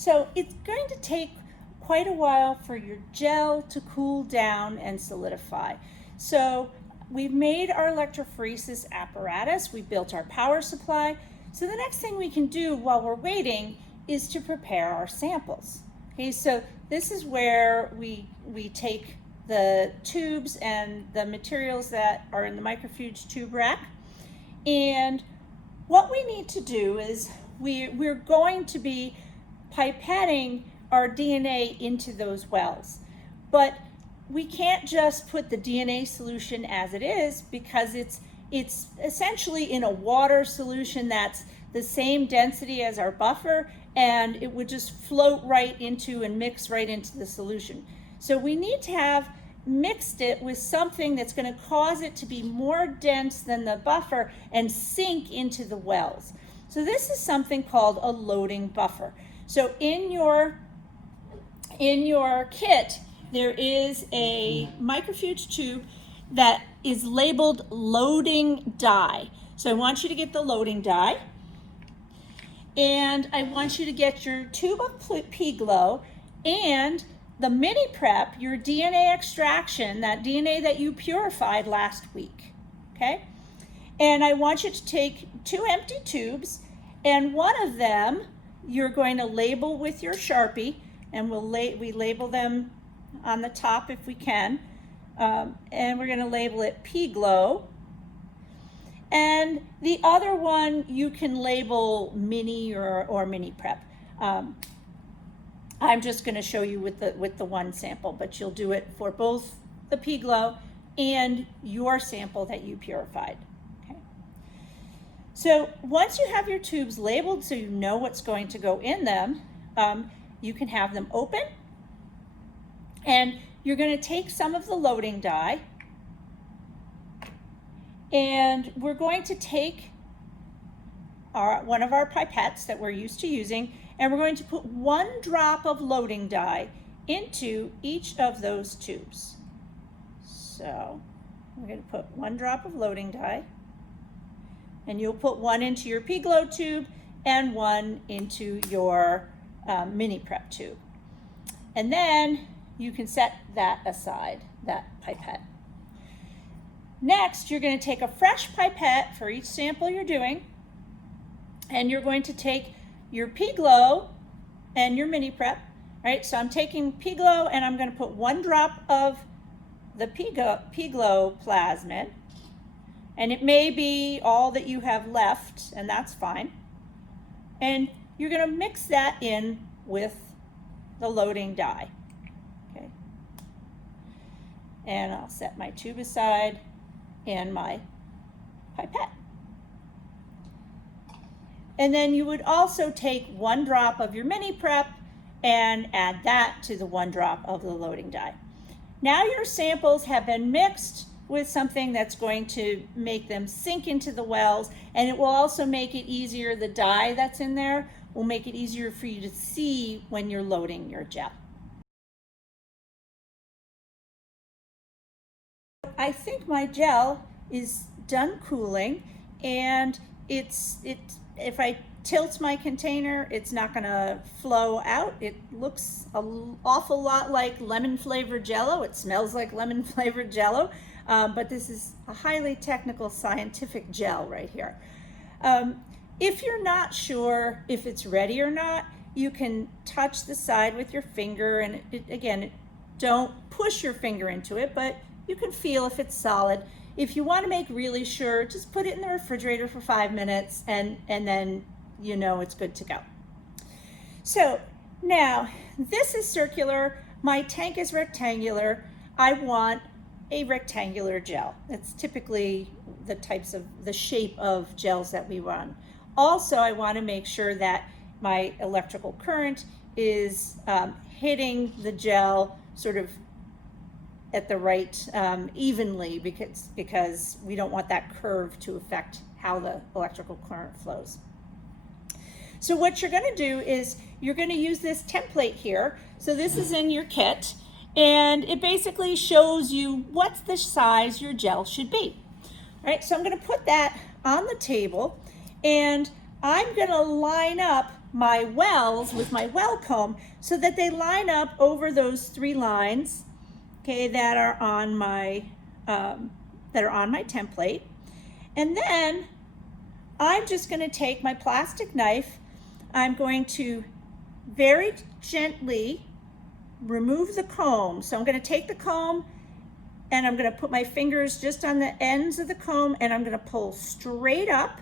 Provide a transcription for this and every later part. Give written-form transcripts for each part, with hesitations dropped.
So it's going to take quite a while for your gel to cool down and solidify. So we've made our electrophoresis apparatus, we built our power supply. So the next thing we can do while we're waiting is to prepare our samples. Okay, so this is where we take the tubes and the materials that are in the microfuge tube rack. And what we need to do is we're going to be pipetting our DNA into those wells. But we can't just put the DNA solution as it is, because it's essentially in a water solution that's the same density as our buffer, and it would just float right into and mix right into the solution. So we need to have mixed it with something that's going to cause it to be more dense than the buffer and sink into the wells. So this is something called a loading buffer. So in your kit, there is a microfuge tube that is labeled loading dye. So I want you to get the loading dye, and I want you to get your tube of P-Glow and the mini prep, your DNA extraction, that DNA that you purified last week, okay? And I want you to take 2 empty tubes, and one of them you're going to label with your Sharpie, and we label them on the top if we can, and we're going to label it P-Glow. And the other one you can label mini or mini prep. I'm just going to show you with the one sample, but you'll do it for both the P-Glow and your sample that you purified. Okay. So once you have your tubes labeled so you know what's going to go in them, you can have them open, and you're going to take some of the loading dye, and we're going to take one of our pipettes that we're used to using, and we're going to put 1 drop of loading dye into each of those tubes. So we're going to put 1 drop of loading dye, and you'll put 1 into your P-Glow tube and 1 into your mini prep tube. And then you can set that aside, that pipette. Next, you're going to take a fresh pipette for each sample you're doing, and you're going to take your P-Glow and your mini prep, right? So I'm taking P-Glow, and I'm going to put 1 drop of the P-Glow plasmid, and it may be all that you have left, and that's fine. And you're going to mix that in with the loading dye, okay? And I'll set my tube aside and my pipette. And then you would also take 1 drop of your mini prep and add that to the 1 drop of the loading dye. Now your samples have been mixed with something that's going to make them sink into the wells, and it will also make it easier, the dye that's in there will make it easier for you to see when you're loading your gel. I think my gel is done cooling, and if I tilt my container, it's not going to flow out. It looks an awful lot like lemon flavored Jell-O. It smells like lemon flavored Jell-O, but this is a highly technical scientific gel right here. If you're not sure if it's ready or not, you can touch the side with your finger, and again, don't push your finger into it, but you can feel if it's solid. If you want to make really sure, just put it in the refrigerator for 5 minutes, and then you know it's good to go. So now this is circular, my tank is rectangular. I want a rectangular gel. It's typically the shape of gels that we run. Also, I want to make sure that my electrical current is hitting the gel sort of at the right evenly, because we don't want that curve to affect how the electrical current flows. So what you're going to do is you're going to use this template here. So this is in your kit, and it basically shows you what's the size your gel should be. All right, so I'm going to put that on the table, and I'm going to line up my wells with my well comb so that they line up over those 3 lines, okay, that are on my template. And then I'm just going to take my plastic knife. I'm going to very gently remove the comb. So I'm going to take the comb and I'm going to put my fingers just on the ends of the comb and I'm going to pull straight up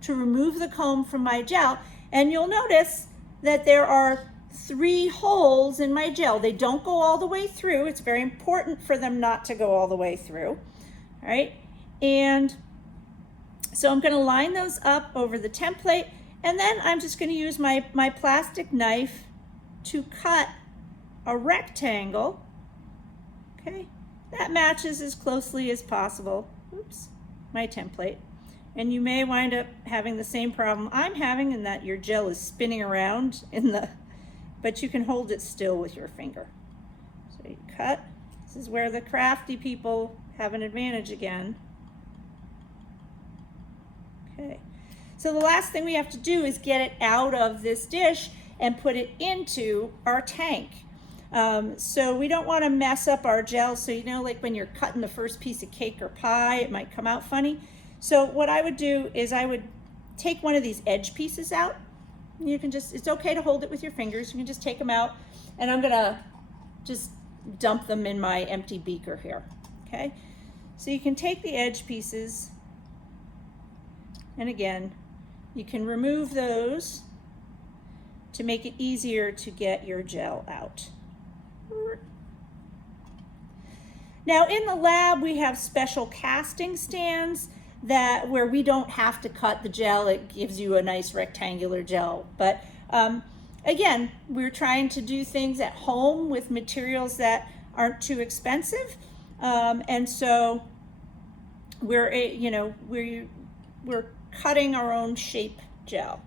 to remove the comb from my gel. And you'll notice that there are 3 holes in my gel. They don't go all the way through. It's very important for them not to go all the way through. All right, and so I'm going to line those up over the template, and then I'm just going to use my plastic knife to cut a rectangle, okay, that matches as closely as possible, oops, my template. And you may wind up having the same problem I'm having in that your gel is spinning around but you can hold it still with your finger. So you cut. This is where the crafty people have an advantage again. Okay, so the last thing we have to do is get it out of this dish and put it into our tank. So we don't want to mess up our gel. So you know, like when you're cutting the first piece of cake or pie, it might come out funny. So what I would do is I would take one of these edge pieces out. You can just, it's okay to hold it with your fingers. You can just take them out, and I'm gonna just dump them in my empty beaker here, okay? So you can take the edge pieces, and again, you can remove those to make it easier to get your gel out. Now in the lab, we have special casting stands where we don't have to cut the gel. It gives you a nice rectangular gel. But again, we're trying to do things at home with materials that aren't too expensive. And so we're cutting our own shape gel.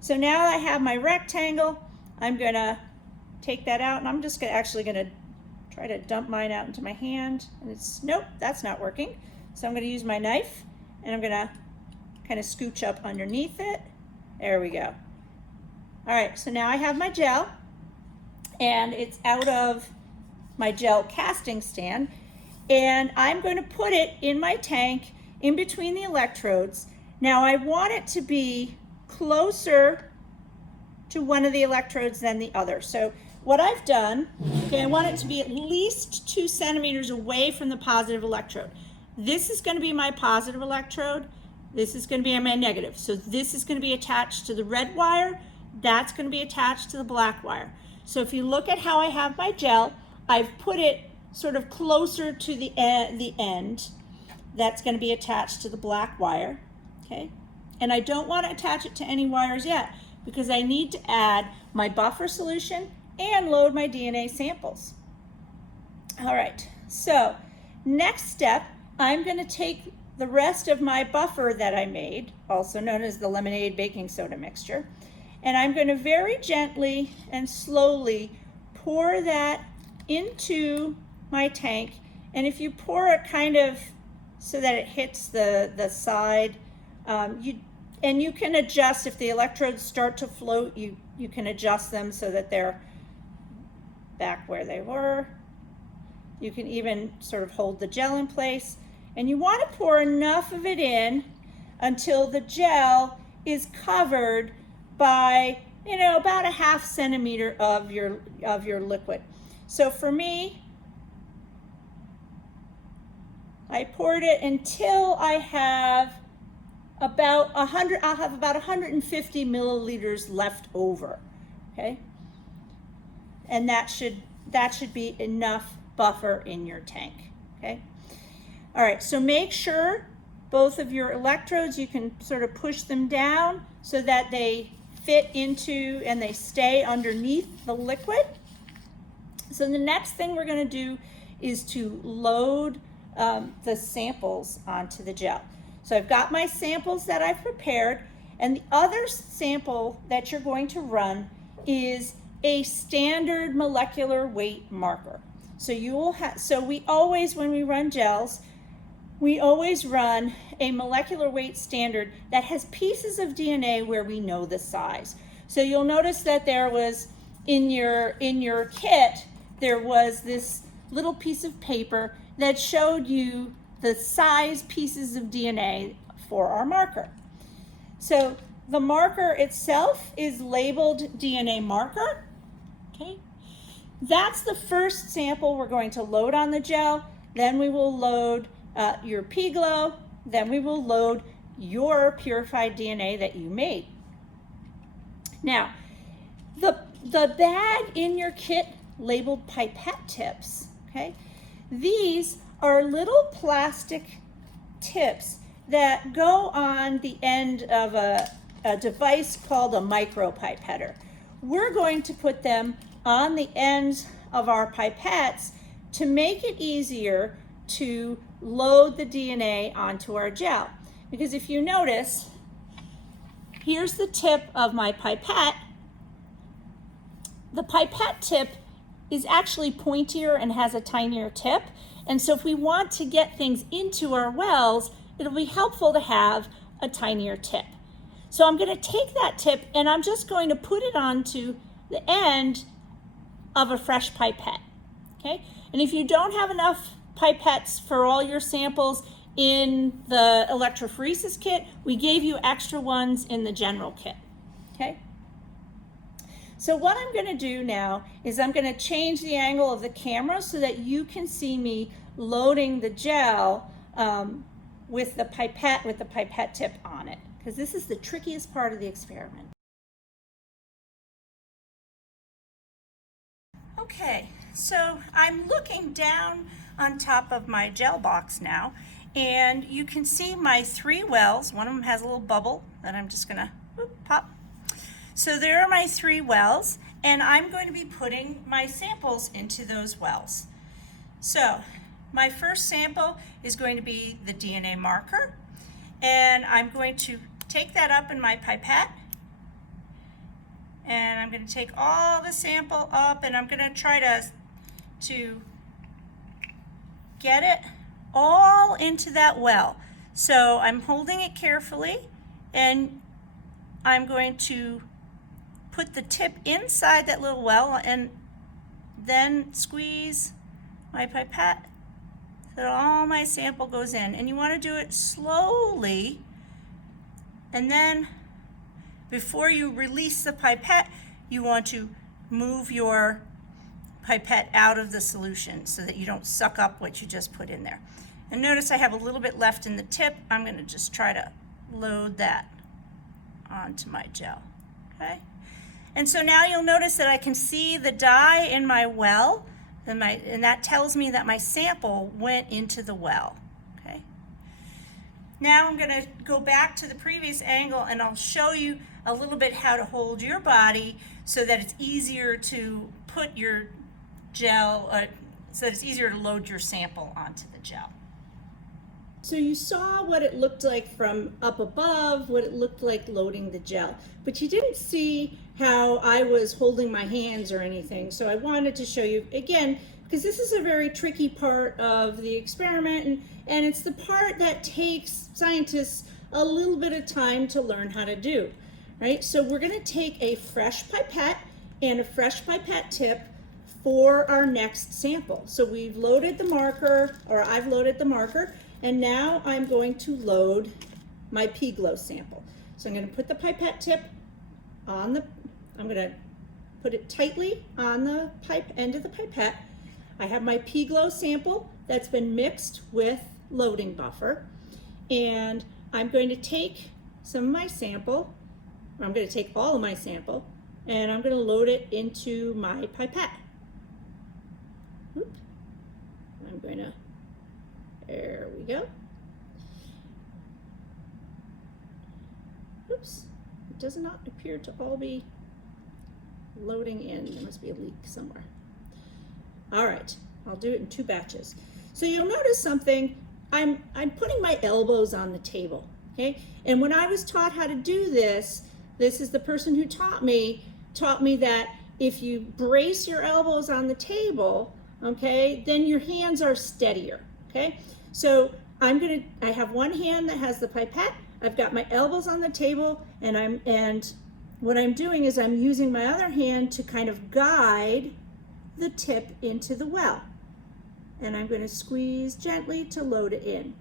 So now I have my rectangle. I'm gonna take that out, and I'm just actually gonna try to dump mine out into my hand. And nope, that's not working. So I'm going to use my knife, and I'm going to kind of scooch up underneath it. There we go. All right, so now I have my gel, and it's out of my gel casting stand, and I'm going to put it in my tank in between the electrodes. Now I want it to be closer to one of the electrodes than the other. So what I've done, okay, I want it to be at least 2 centimeters away from the positive electrode. This is going to be my positive electrode. This is going to be my negative. So this is going to be attached to the red wire. That's going to be attached to the black wire. So if you look at how I have my gel, I've put it sort of closer to the end. That's going to be attached to the black wire, okay? And I don't want to attach it to any wires yet because I need to add my buffer solution and load my DNA samples. All right, so next step, I'm going to take the rest of my buffer that I made, also known as the lemonade baking soda mixture, and I'm going to very gently and slowly pour that into my tank. And if you pour it kind of so that it hits the side, you can adjust if the electrodes start to float, you can adjust them so that they're back where they were. You can even sort of hold the gel in place. And you want to pour enough of it in until the gel is covered by, about a ½ centimeter of your liquid. So for me, I poured it until I have about 100. I'll have about 150 milliliters left over. Okay, and that should be enough buffer in your tank. Okay. All right, so make sure both of your electrodes, you can sort of push them down so that they fit into and they stay underneath the liquid. So the next thing we're going to do is to load the samples onto the gel. So I've got my samples that I've prepared, and the other sample that you're going to run is a standard molecular weight marker. So we always, when we run gels, we always run a molecular weight standard that has pieces of DNA where we know the size. So you'll notice that there was in your kit, there was this little piece of paper that showed you the size pieces of DNA for our marker. So the marker itself is labeled DNA marker. Okay, that's the first sample we're going to load on the gel. Then we will load your P-Glow. Then we will load your purified DNA that you made. Now, the bag in your kit labeled pipette tips, okay? These are little plastic tips that go on the end of a device called a micropipetter. We're going to put them on the ends of our pipettes to make it easier to load the DNA onto our gel. Because if you notice, here's the tip of my pipette. The pipette tip is actually pointier and has a tinier tip. And so if we want to get things into our wells, it'll be helpful to have a tinier tip. So I'm going to take that tip and I'm just going to put it onto the end of a fresh pipette. Okay? And if you don't have enough pipettes for all your samples in the electrophoresis kit, we gave you extra ones in the general kit. Okay? So what I'm going to do now is I'm going to change the angle of the camera so that you can see me loading the gel with the pipette tip on it, because this is the trickiest part of the experiment. Okay, so I'm looking down on top of my gel box now, and you can see my 3 wells. One of them has a little bubble that I'm just going to pop. So there are my 3 wells, and I'm going to be putting my samples into those wells. So my first sample is going to be the DNA marker, and I'm going to take that up in my pipette, and I'm going to take all the sample up, and I'm going to try to get it all into that well. So I'm holding it carefully, and I'm going to put the tip inside that little well and then squeeze my pipette so that all my sample goes in. And you want to do it slowly, and then before you release the pipette, you want to move your pipette out of the solution so that you don't suck up what you just put in there. And notice I have a little bit left in the tip. I'm going to just try to load that onto my gel. Okay? And so now you'll notice that I can see the dye in my well, and that tells me that my sample went into the well. Okay? Now I'm going to go back to the previous angle, and I'll show you a little bit how to hold your body so that it's easier to put your gel, so that it's easier to load your sample onto the gel. So you saw what it looked like from up above, what it looked like loading the gel, but you didn't see how I was holding my hands or anything. So I wanted to show you again, because this is a very tricky part of the experiment, and it's the part that takes scientists a little bit of time to learn how to do, right? So we're going to take a fresh pipette and a fresh pipette tip for our next sample. So we've loaded the marker, or I've loaded the marker, and now I'm going to load my P-Glow sample. So I'm going to put the pipette tip on I'm going to put it tightly on the end of the pipette. I have my P-Glow sample that's been mixed with loading buffer, and I'm going to take some of my sample, or I'm going to take all of my sample, and I'm going to load it into my pipette. I'm going to, there we go. Oops, it does not appear to all be loading in. There must be a leak somewhere. All right, I'll do it in 2 batches. So you'll notice something. I'm putting my elbows on the table, okay? And when I was taught how to do this, this is the person who taught me that if you brace your elbows on the table, okay, then your hands are steadier, okay? So I have one hand that has the pipette. I've got my elbows on the table, and what I'm doing is I'm using my other hand to kind of guide the tip into the well. And I'm going to squeeze gently to load it in.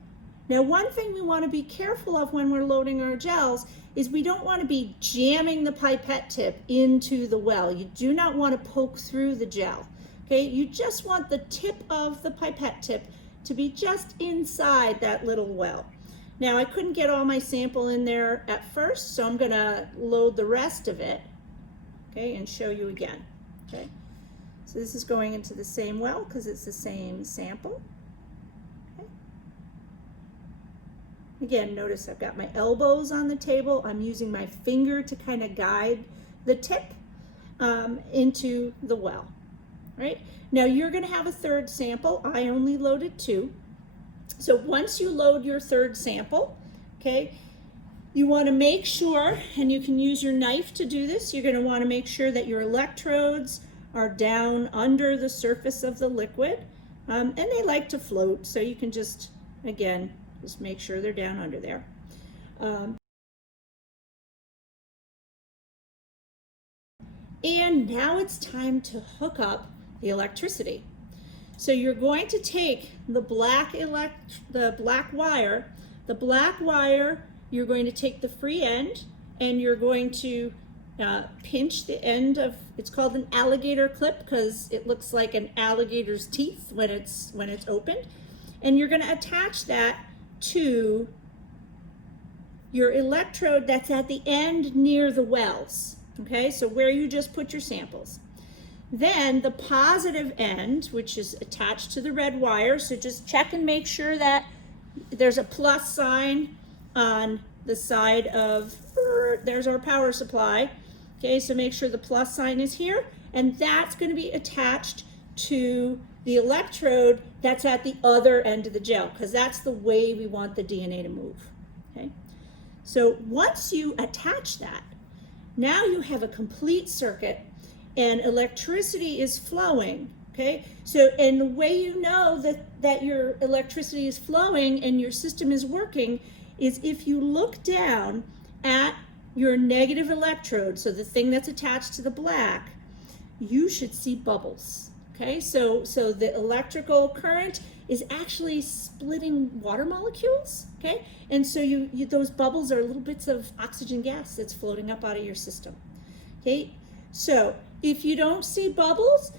Now, one thing we want to be careful of when we're loading our gels is we don't want to be jamming the pipette tip into the well. You do not want to poke through the gel. Okay, you just want the tip of the pipette tip to be just inside that little well. Now, I couldn't get all my sample in there at first, so I'm going to load the rest of it, okay, and show you again. Okay, so this is going into the same well because it's the same sample. Again, notice I've got my elbows on the table. I'm using my finger to kind of guide the tip into the well, right? Now you're gonna have a third sample. I only loaded 2. So once you load your third sample, okay, you wanna make sure, and you can use your knife to do this, you're gonna wanna make sure that your electrodes are down under the surface of the liquid, and they like to float, so you can just, again, just make sure they're down under there. And now it's time to hook up the electricity. So you're going to take the black wire. The black wire, you're going to take the free end, and you're going to pinch the end of, it's called an alligator clip because it looks like an alligator's teeth when it's opened. And you're going to attach that to your electrode that's at the end near the wells, okay, so where you just put your samples. Then the positive end, which is attached to the red wire, so just check and make sure that there's a plus sign on the side of, there's our power supply, okay, so make sure the plus sign is here, and that's going to be attached to the electrode that's at the other end of the gel, because that's the way we want the DNA to move, okay? So once you attach that, now you have a complete circuit and electricity is flowing, okay? So, and the way you know that your electricity is flowing and your system is working is if you look down at your negative electrode, so the thing that's attached to the black, you should see bubbles. Okay, so the electrical current is actually splitting water molecules, okay? And so those bubbles are little bits of oxygen gas that's floating up out of your system, okay? So if you don't see bubbles,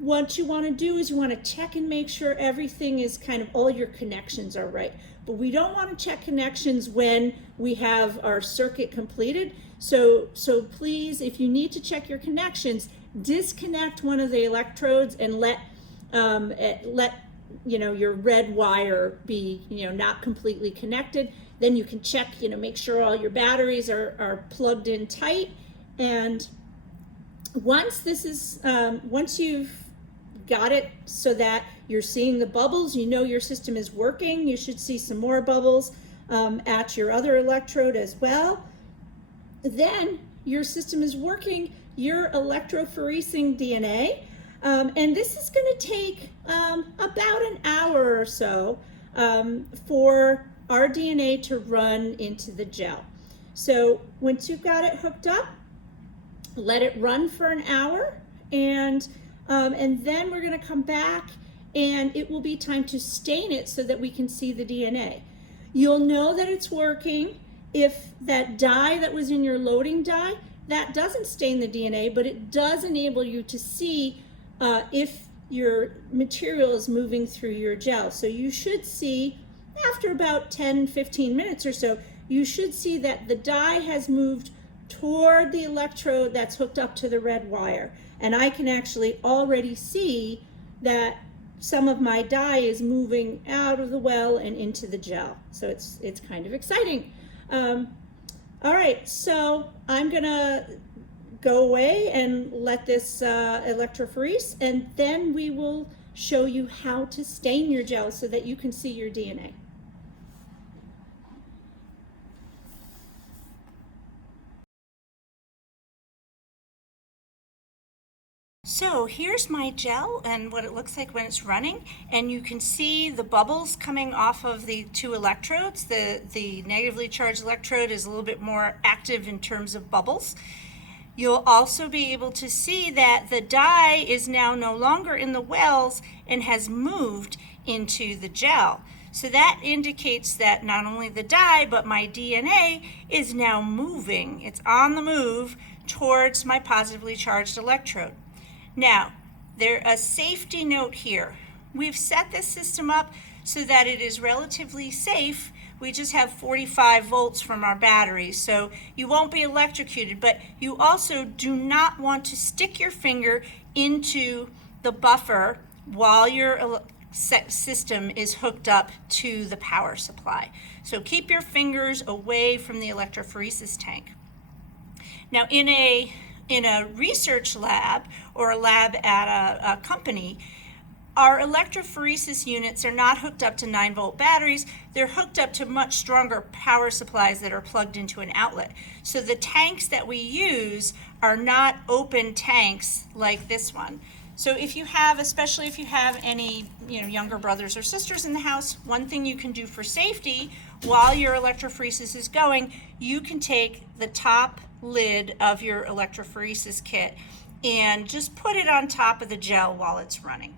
what you want to do is you want to check and make sure everything is kind of, all your connections are right. But we don't want to check connections when we have our circuit completed. So please, if you need to check your connections, disconnect one of the electrodes and let your red wire be not completely connected. Then you can check, make sure all your batteries are plugged in tight. And once you've got it so that you're seeing the bubbles, your system is working. You should see some more bubbles at your other electrode as well. Then your system is working. You're electrophoresing DNA, and this is going to take about an hour or so for our DNA to run into the gel. So once you've got it hooked up, let it run for an hour, and then we're going to come back, and it will be time to stain it so that we can see the DNA. You'll know that it's working if that dye that was in your loading dye, that doesn't stain the DNA, but it does enable you to see if your material is moving through your gel. So you should see, after about 10-15 minutes or so, you should see that the dye has moved toward the electrode that's hooked up to the red wire. And I can actually already see that some of my dye is moving out of the well and into the gel. So it's kind of exciting. All right, so I'm gonna go away and let this electrophorese, and then we will show you how to stain your gel so that you can see your DNA. So here's my gel and what it looks like when it's running, and you can see the bubbles coming off of the two electrodes. The negatively charged electrode is a little bit more active in terms of bubbles. You'll also be able to see that the dye is now no longer in the wells and has moved into the gel. So that indicates that not only the dye, but my DNA is now moving. It's on the move towards my positively charged electrode. Now, there's a safety note here. We've set this system up so that it is relatively safe. We just have 45 volts from our batteries, so you won't be electrocuted, but you also do not want to stick your finger into the buffer while your system is hooked up to the power supply. So keep your fingers away from the electrophoresis tank. Now, in a research lab or a lab at a company, our electrophoresis units are not hooked up to 9-volt batteries. They're hooked up to much stronger power supplies that are plugged into an outlet. So the tanks that we use are not open tanks like this one. So if you have, especially if you have any younger brothers or sisters in the house, one thing you can do for safety while your electrophoresis is going, you can take the top lid of your electrophoresis kit and just put it on top of the gel while it's running.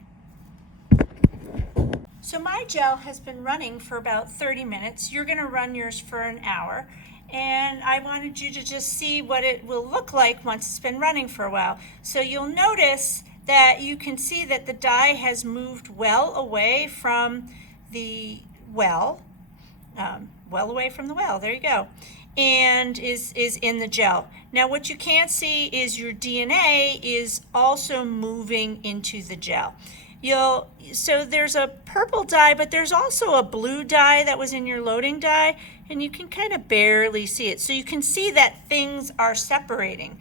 So my gel has been running for about 30 minutes. You're going to run yours for an hour, and I wanted you to just see what it will look like once it's been running for a while. So you'll notice that you can see that the dye has moved well away from the well, there you go, and is in the gel. Now what you can't see is your DNA is also moving into the gel. So there's a purple dye, but there's also a blue dye that was in your loading dye, and you can kind of barely see it. So you can see that things are separating.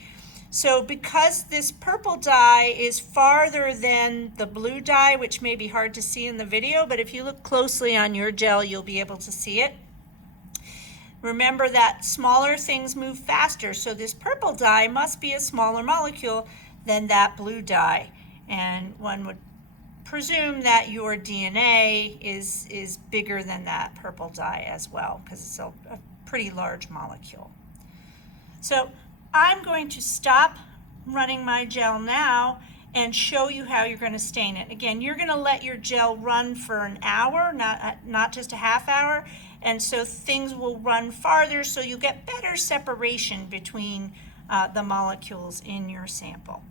So because this purple dye is farther than the blue dye, which may be hard to see in the video, but if you look closely on your gel, you'll be able to see it. Remember that smaller things move faster, so this purple dye must be a smaller molecule than that blue dye. And one would presume that your DNA is bigger than that purple dye as well, because it's a pretty large molecule. So I'm going to stop running my gel now and show you how you're going to stain it. Again, you're going to let your gel run for an hour, not just a half hour, and so things will run farther, so you'll get better separation between the molecules in your sample.